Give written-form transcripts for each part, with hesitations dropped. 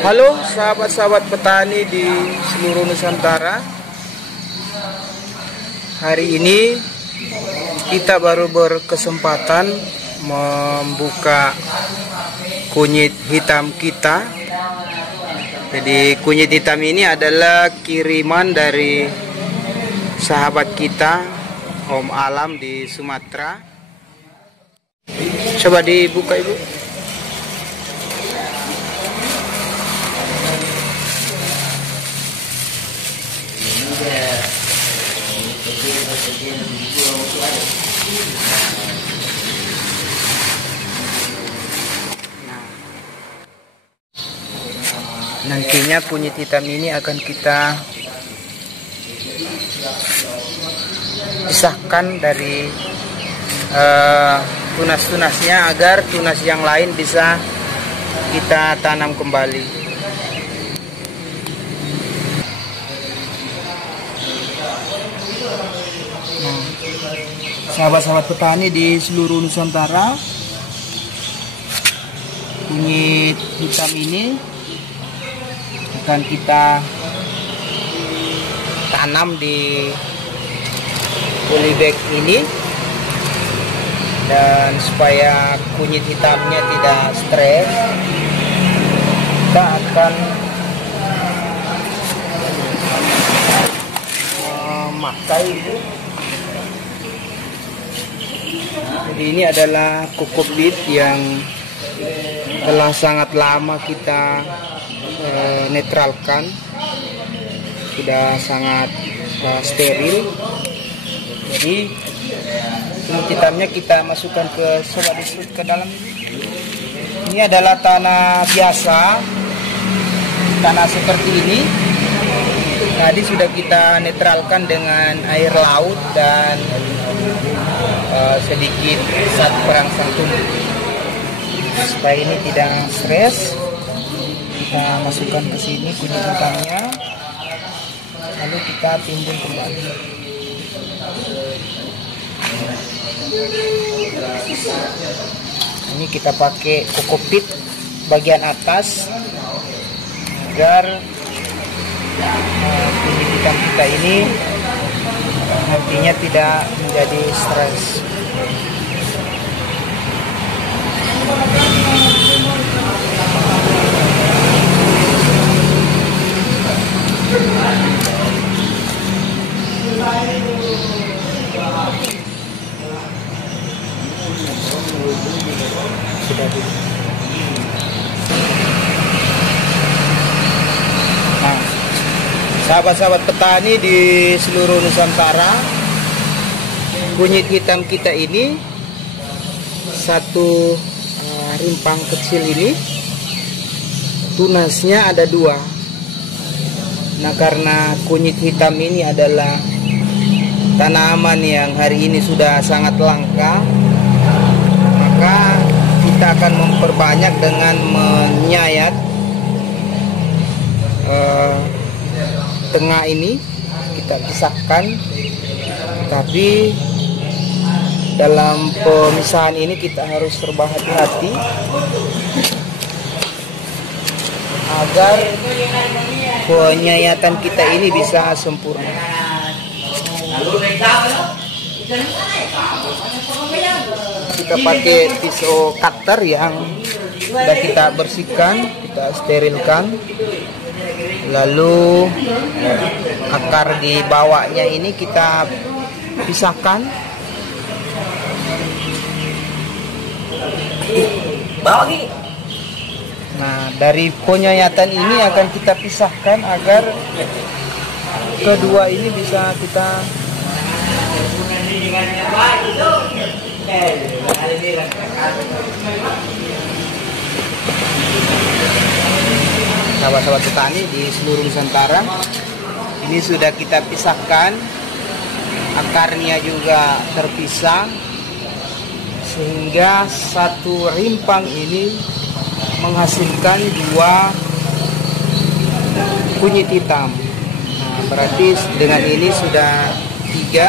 Halo sahabat-sahabat petani di seluruh Nusantara. Hari ini kita baru berkesempatan membuka kunyit hitam kita. Jadi kunyit hitam ini adalah kiriman dari sahabat kita Om Alam di Sumatera. Coba dibuka Ibu. Nantinya kunyit hitam ini akan kita pisahkan dari tunas-tunasnya agar tunas yang lain bisa kita tanam kembali. Sahabat-sahabat petani di seluruh Nusantara, kunyit hitam ini akan kita tanam di polybag ini, dan supaya kunyit hitamnya tidak stres, kita akan memakai jadi ini adalah kokopit yang telah sangat lama kita netralkan, sudah sangat steril. Jadi kunyit hitamnya kita masukkan ke dalam. Ini adalah tanah biasa, tanah seperti ini. Tadi sudah kita netralkan dengan air laut dan sedikit zat perangsang tumbuh. Supaya ini tidak stres, kita masukkan ke sini kunyit hitamnya, lalu kita timbun kembali. Ini kita pakai kokopit bagian atas agar kunyit hitam kita ini nantinya tidak menjadi stres. Nah, sahabat-sahabat petani di seluruh Nusantara, kunyit hitam kita ini satu rimpang kecil ini tunasnya ada 2. Nah, karena kunyit hitam ini adalah tanaman yang hari ini sudah sangat langka, maka kita akan memperbanyak dengan menyayat tengah ini, kita pisahkan. Tapi dalam pemisahan ini kita harus serba hati-hati agar penyayatan kita ini bisa sempurna. Kita pakai pisau cutter yang sudah kita bersihkan, kita sterilkan. Lalu akar di bawahnya ini kita pisahkan. Nah, dari penyayatan ini akan kita pisahkan agar kedua ini bisa kita sahabat-sahabat petani di seluruh Nusantara, ini sudah kita pisahkan, akarnya juga terpisah, sehingga satu rimpang ini menghasilkan 2 kunyit hitam. Nah, berarti dengan ini sudah 3.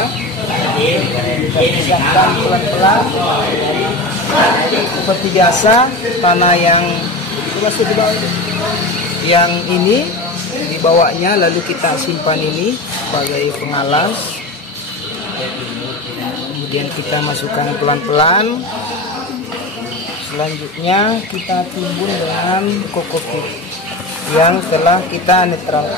Kita pisahkan pelan-pelan seperti biasa. Tanah yang masuk di bawah. Yang ini dibawanya, lalu kita simpan ini sebagai pengalas. Kemudian kita masukkan pelan-pelan. Selanjutnya kita timbun dengan kokopit yang telah kita netral.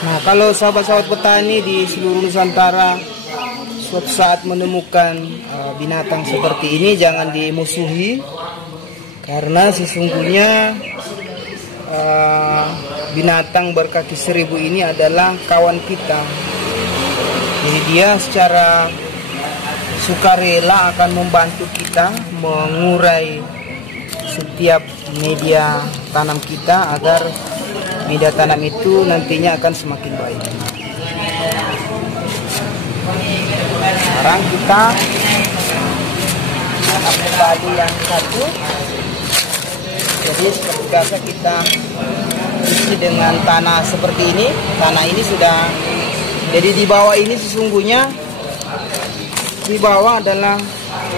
Nah, kalau sahabat-sahabat petani di seluruh Nusantara suatu saat menemukan binatang seperti ini, jangan dimusuhi, karena sesungguhnya binatang berkaki seribu ini adalah kawan kita. Jadi dia secara sukarela akan membantu kita mengurai setiap media tanam kita agar media tanam itu nantinya akan semakin baik. Sekarang kita tanam kembali yang satu. Jadi seperti biasa kita isi dengan tanah seperti ini. Tanah ini sudah, jadi di bawah ini sesungguhnya di bawah adalah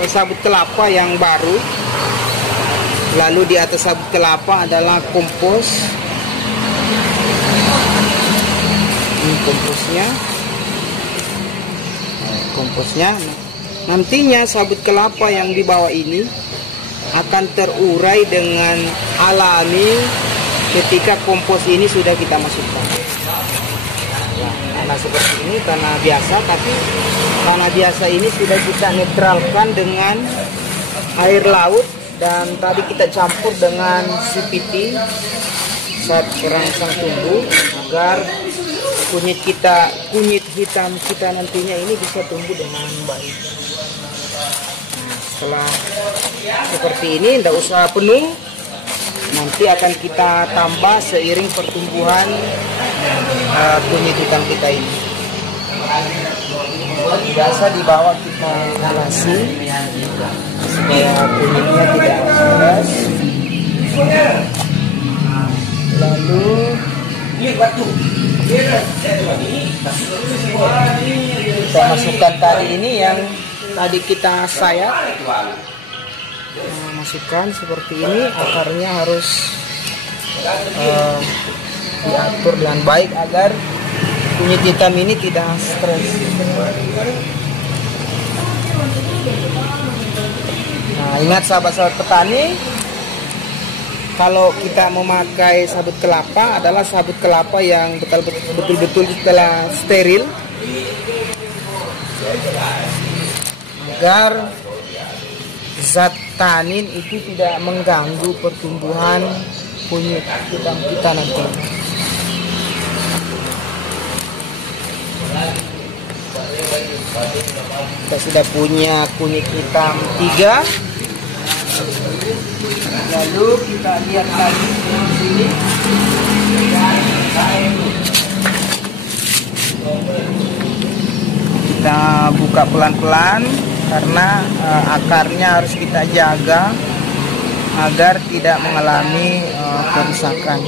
sabut kelapa yang baru. Lalu di atas sabut kelapa adalah kompos. Ini komposnya. Nantinya sabut kelapa yang di bawah ini akan terurai dengan alami ketika kompos ini sudah kita masukkan. Tanah seperti ini tanah biasa, tapi tanah biasa ini sudah kita netralkan dengan air laut, dan tadi kita campur dengan CPT saat perangsang tumbuh agar kunyit hitam kita nantinya ini bisa tumbuh dengan baik. Nah, setelah seperti ini tidak usah penuh, nanti akan kita tambah seiring pertumbuhan kunyit hitam kita ini. Biasa di bawah kita alasi supaya kunyitnya tidak pedas. Lalu kita masukkan tadi ini yang tadi kita sayat. Masukkan seperti ini, akarnya harus diatur dengan baik agar kunyit hitam ini tidak stres. Nah, ingat sahabat-sahabat petani, kalau kita memakai sabut kelapa adalah sabut kelapa yang betul-betul telah steril agar zat tanin itu tidak mengganggu pertumbuhan kunyit hitam kita nanti. Kita sudah punya kunyit hitam 3. Lalu kita lihat lagi di sini. Kita buka pelan-pelan karena akarnya harus kita jaga agar tidak mengalami kerusakan.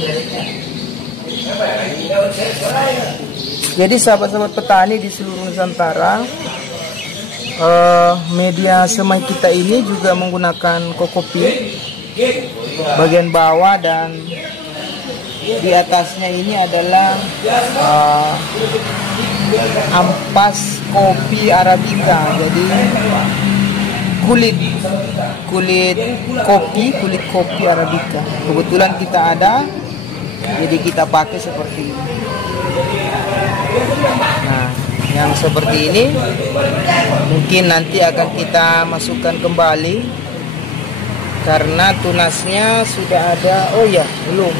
Jadi sahabat-sahabat petani di seluruh Nusantara, media semai kita ini juga menggunakan kokopit bagian bawah, dan di atasnya ini adalah ampas kopi arabica. Jadi kulit kopi arabica kebetulan kita ada, jadi kita pakai seperti ini. Nah, yang seperti ini mungkin nanti akan kita masukkan kembali karena tunasnya sudah ada. Oh ya, belum,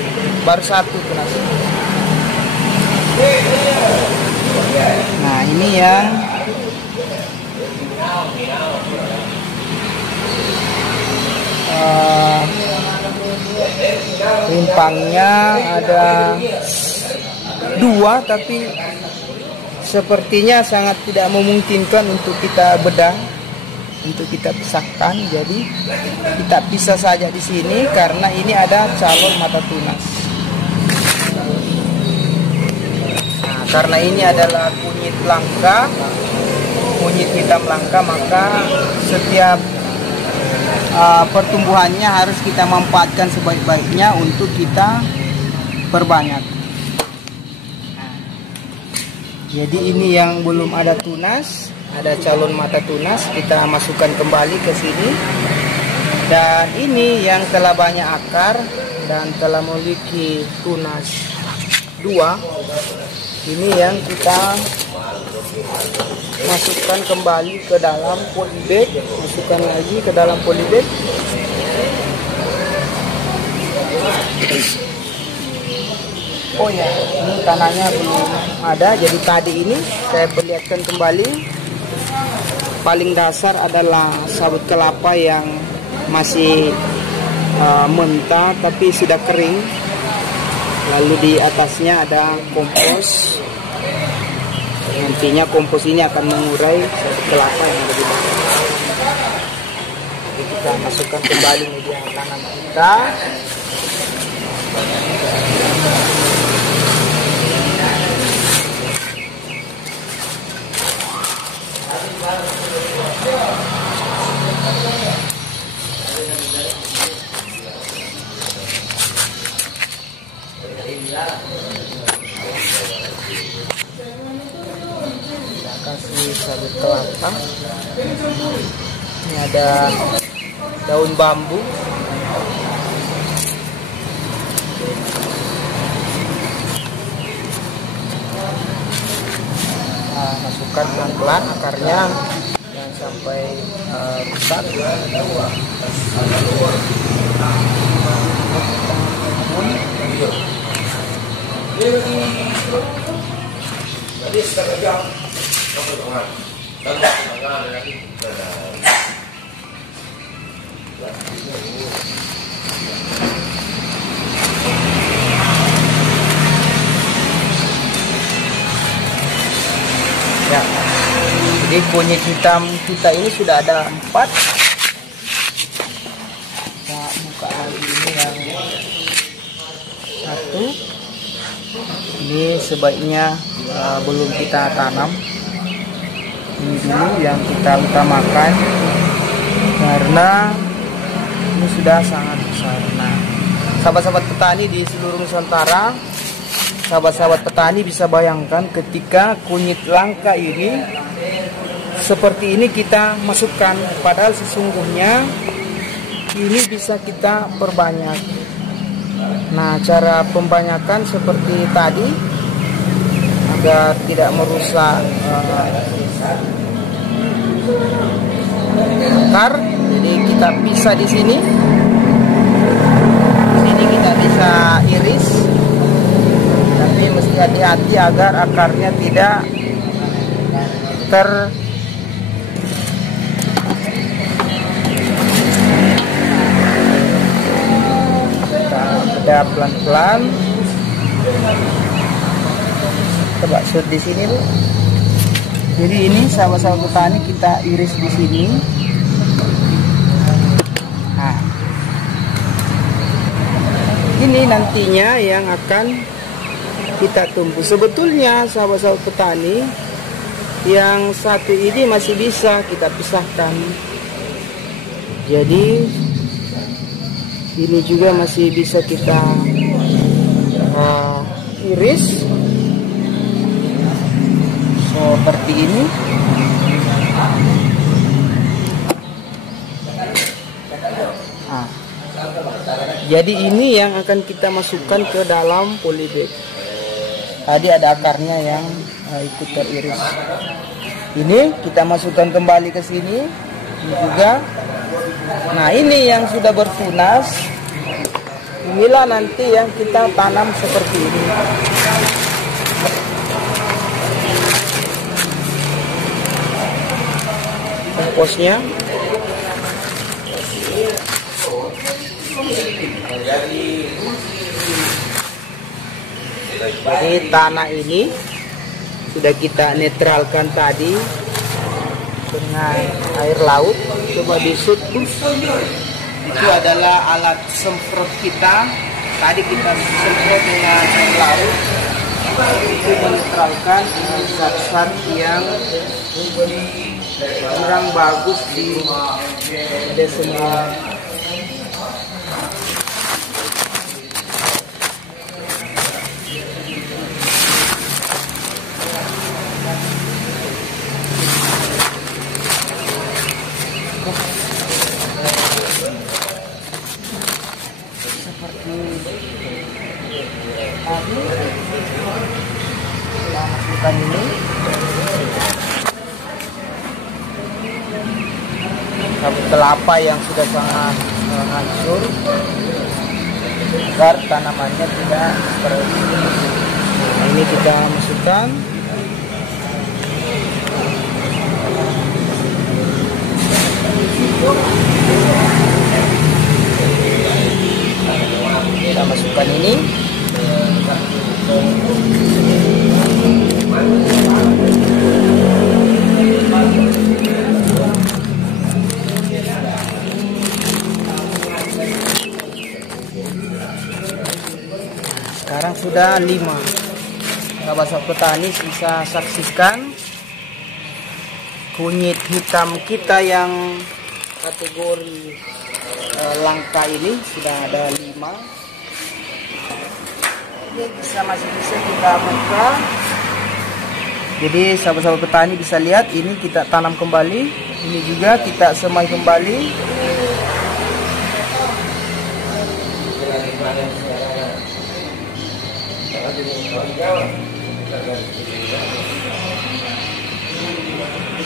baru 1 tunasnya. Nah, ini yang rimpangnya ada 2, tapi sepertinya sangat tidak memungkinkan untuk kita bedah untuk kita pisahkan. Jadi kita pisah saja di sini karena ini ada calon mata tunas. Nah, karena ini adalah kunyit langka, kunyit hitam langka, maka setiap pertumbuhannya harus kita manfaatkan sebaik-baiknya untuk kita perbanyak. Jadi ini yang belum ada tunas, ada calon mata tunas, kita masukkan kembali ke sini. Dan ini yang telah banyak akar dan telah memiliki tunas 2, ini yang kita masukkan kembali ke dalam polybag, masukkan lagi ke dalam polybag. Oh ya, ini tanahnya belum ada, jadi tadi ini saya perlihatkan kembali. Paling dasar adalah sabut kelapa yang masih mentah tapi sudah kering. Lalu di atasnya ada kompos. Nantinya kompos ini akan mengurai sabut kelapa yang ada di bawah. Jadi kita masukkan kembali media tanam kita. Kita kasih sabut kelapa. Ini ada daun bambu. Masukkan pelan-pelan akarnya, jangan sampai rusak. Ya, jadi kunyit hitam kita ini sudah ada 4. Kita buka lagi ini yang 1. Ini sebaiknya belum kita tanam. Ini dulu yang kita utamakan karena ini sudah sangat besar. Nah, sahabat-sahabat petani di seluruh Nusantara, sahabat-sahabat petani bisa bayangkan ketika kunyit langka ini seperti ini kita masukkan, padahal sesungguhnya ini bisa kita perbanyak. Nah, cara pembanyakan seperti tadi agar tidak merusak akar. Jadi kita pisah di sini. Di sini kita bisa iris. Tapi mesti hati-hati agar akarnya tidak kita bedah pelan-pelan. Coba shoot di sini, Bu. Jadi ini sahabat-sahabat petani kita iris di sini. Nah, ini nantinya yang akan kita tumbuh. Sebetulnya sahabat-sahabat petani yang satu ini masih bisa kita pisahkan. Jadi ini juga masih bisa kita iris seperti ini. Nah, jadi ini yang akan kita masukkan ke dalam polybag. Tadi ada akarnya yang ikut teriris. Ini kita masukkan kembali ke sini. Ini juga. Nah, ini yang sudah bertunas. Inilah nanti yang kita tanam seperti ini. Komposnya. Jadi tanah ini sudah kita netralkan tadi dengan air laut. Coba disut tuh. Itu adalah alat semprot kita. Tadi kita semprot dengan air laut. Itu menetralkan zat-zat yang kurang bagus di desember. Masukkan ini sabut kelapa yang sudah sangat hancur agar tanamannya tidak seperti ini. Nah, ini kita masukkan. Kita masukkan ini. Sekarang sudah 5. Sahabat petani bisa saksikan kunyit hitam kita yang kategori langka ini sudah ada 5. Ini masih bisa kita buka. Jadi sahabat-sahabat petani bisa lihat, ini kita tanam kembali, ini juga kita semai kembali.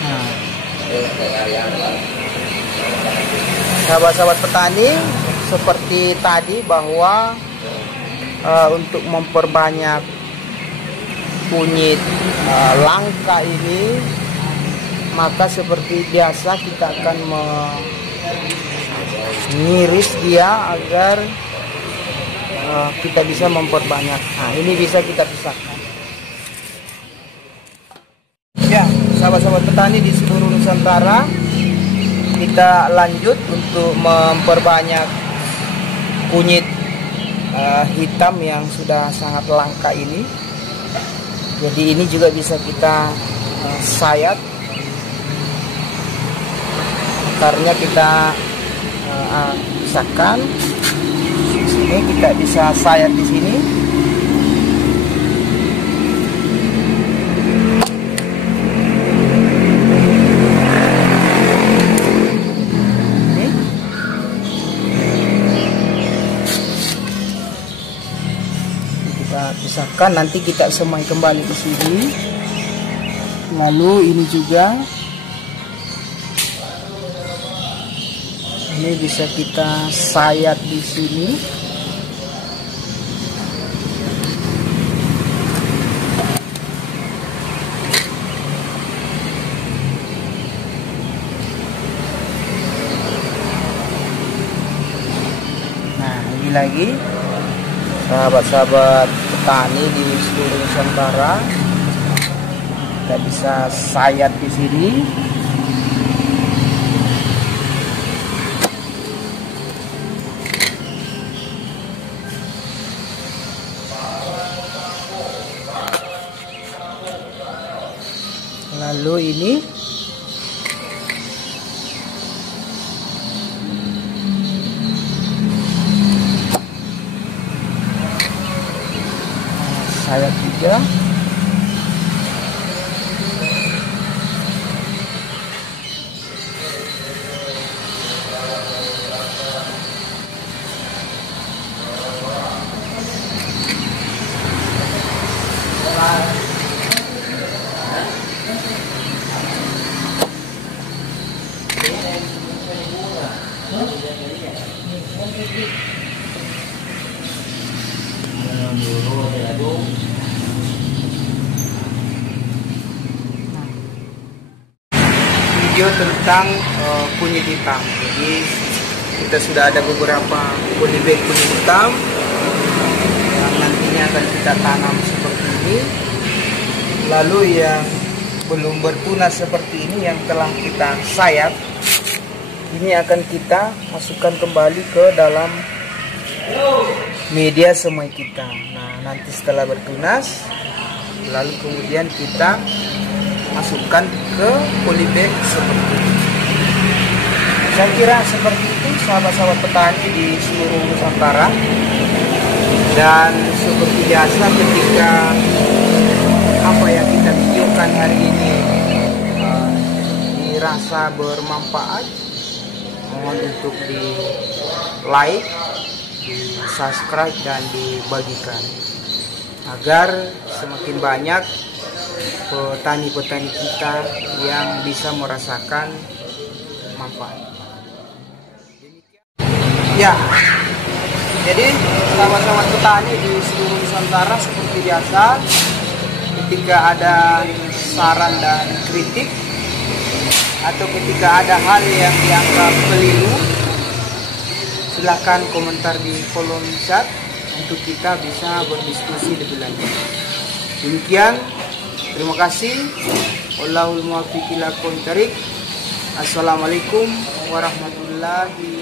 Nah, sahabat-sahabat petani, seperti tadi bahwa untuk memperbanyak kunyit langka ini, maka seperti biasa kita akan mengiris dia agar kita bisa memperbanyak. Nah, ini bisa kita pisahkan. Ya, sahabat-sahabat petani di seluruh Nusantara, kita lanjut untuk memperbanyak kunyit hitam yang sudah sangat langka ini. Jadi ini juga bisa kita sayat, akarnya kita pisahkan. Di sini kita bisa sayat di sini. Pisahkan, nanti kita semai kembali di sini. Lalu ini juga, ini bisa kita sayat di sini. Nah, ini lagi sahabat-sahabat petani di seluruh Nusantara, kita bisa sayat di sini. Lalu ini sayat juga. Video tentang kunyit hitam. Jadi kita sudah ada beberapa kunyit hitam yang nantinya akan kita tanam seperti ini. Lalu yang belum bertunas seperti ini yang telah kita sayat ini akan kita masukkan kembali ke dalam media semai kita. Nah, nanti setelah bertunas, lalu kemudian kita masukkan ke polybag seperti ini. Saya kira seperti itu sahabat-sahabat petani di seluruh Nusantara. Dan seperti biasa ketika apa yang kita videokan hari ini dirasa bermanfaat, mohon untuk di like, di subscribe dan dibagikan agar semakin banyak petani-petani kita yang bisa merasakan manfaat. Ya, jadi sahabat-sahabat petani di seluruh Nusantara, seperti biasa ketika ada saran dan kritik atau ketika ada hal yang dianggap keliru, silahkan komentar di kolom chat untuk kita bisa berdiskusi lebih lanjut. Demikian, terima kasih. Wallahul muwaffiq ila aqwamit thoriq. Assalamualaikum warahmatullahi